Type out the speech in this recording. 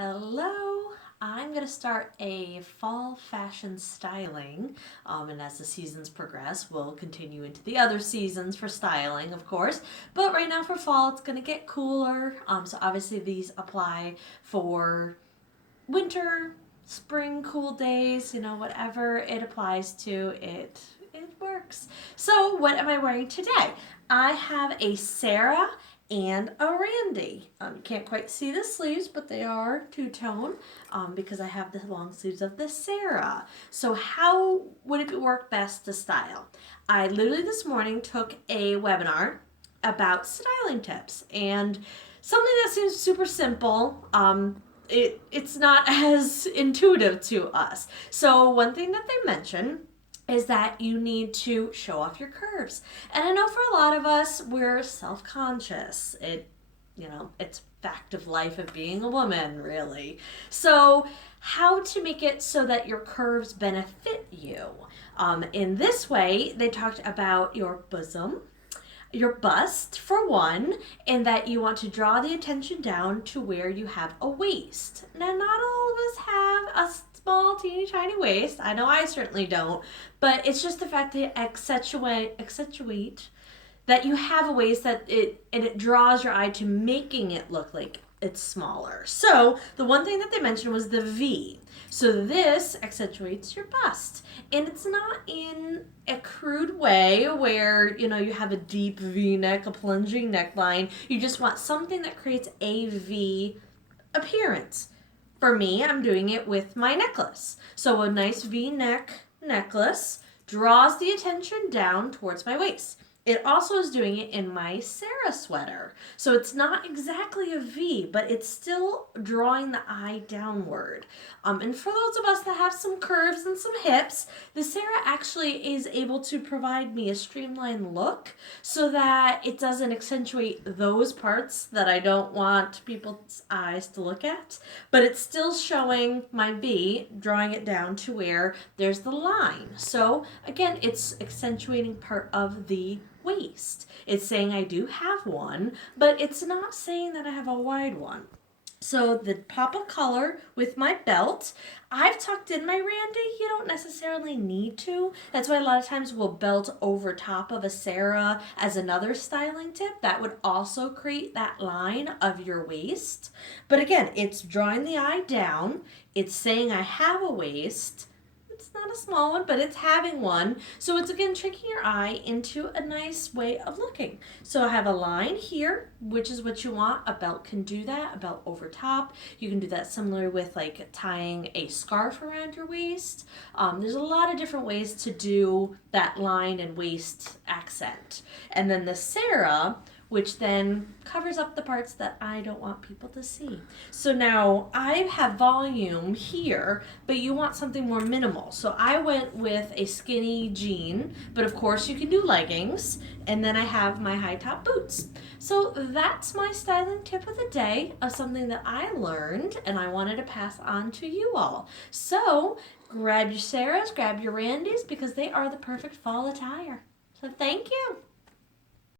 Hello, I'm going to start a fall fashion styling, and as the seasons progress, we'll continue into the other seasons for styling, of course, but right now for fall, it's going to get cooler, so obviously these apply for winter, spring, cool days, whatever it applies to, it works. So what am I wearing today? I have a Sarah and a Randy. You can't quite see the sleeves, but they are two-tone because I have the long sleeves of the Sarah. So how would it work best to style? I literally this morning took a webinar about styling tips and something that seems super simple. It's not as intuitive to us. So one thing that they mention is that you need to show off your curves. And I know for a lot of us, we're self-conscious. It's fact of life of being a woman, really. So how to make it so that your curves benefit you. In this way, they talked about your bosom, your bust for one, and that you want to draw the attention down to where you have a waist. Now, not all of us have a small, teeny, tiny waist. I know I certainly don't, but it's just the fact that accentuate that you have a waist that it draws your eye to making it look like it's smaller. So the one thing that they mentioned was the V. So this accentuates your bust. And it's not in a crude way where, you have a deep V neck, a plunging neckline. You just want something that creates a V appearance. For me, I'm doing it with my necklace. So a nice V neck necklace draws the attention down towards my waist. It also is doing it in my Sarah sweater. So it's not exactly a V, but it's still drawing the eye downward. And for those of us that have some curves and some hips, the Sarah actually is able to provide me a streamlined look so that it doesn't accentuate those parts that I don't want people's eyes to look at, but it's still showing my V, drawing it down to where there's the line. So again, it's accentuating part of the waist. It's saying I do have one, but it's not saying that I have a wide one. So the pop of color with my belt, I've tucked in my Randy. You don't necessarily need to. That's why a lot of times we'll belt over top of a Sarah as another styling tip. That would also create that line of your waist. But again, it's drawing the eye down. It's saying I have a waist. It's not a small one, but it's having one. So it's again tricking your eye into a nice way of looking. So I have a line here, which is what you want. A belt can do that, a belt over top. You can do that similar with like tying a scarf around your waist. There's a lot of different ways to do that line and waist accent. And then the Sarah, which then covers up the parts that I don't want people to see. So now I have volume here, but you want something more minimal. So I went with a skinny jean, but of course you can do leggings, and then I have my high top boots. So that's my styling tip of the day of something that I learned and I wanted to pass on to you all. So grab your Sarahs, grab your Randys, because they are the perfect fall attire. So thank you.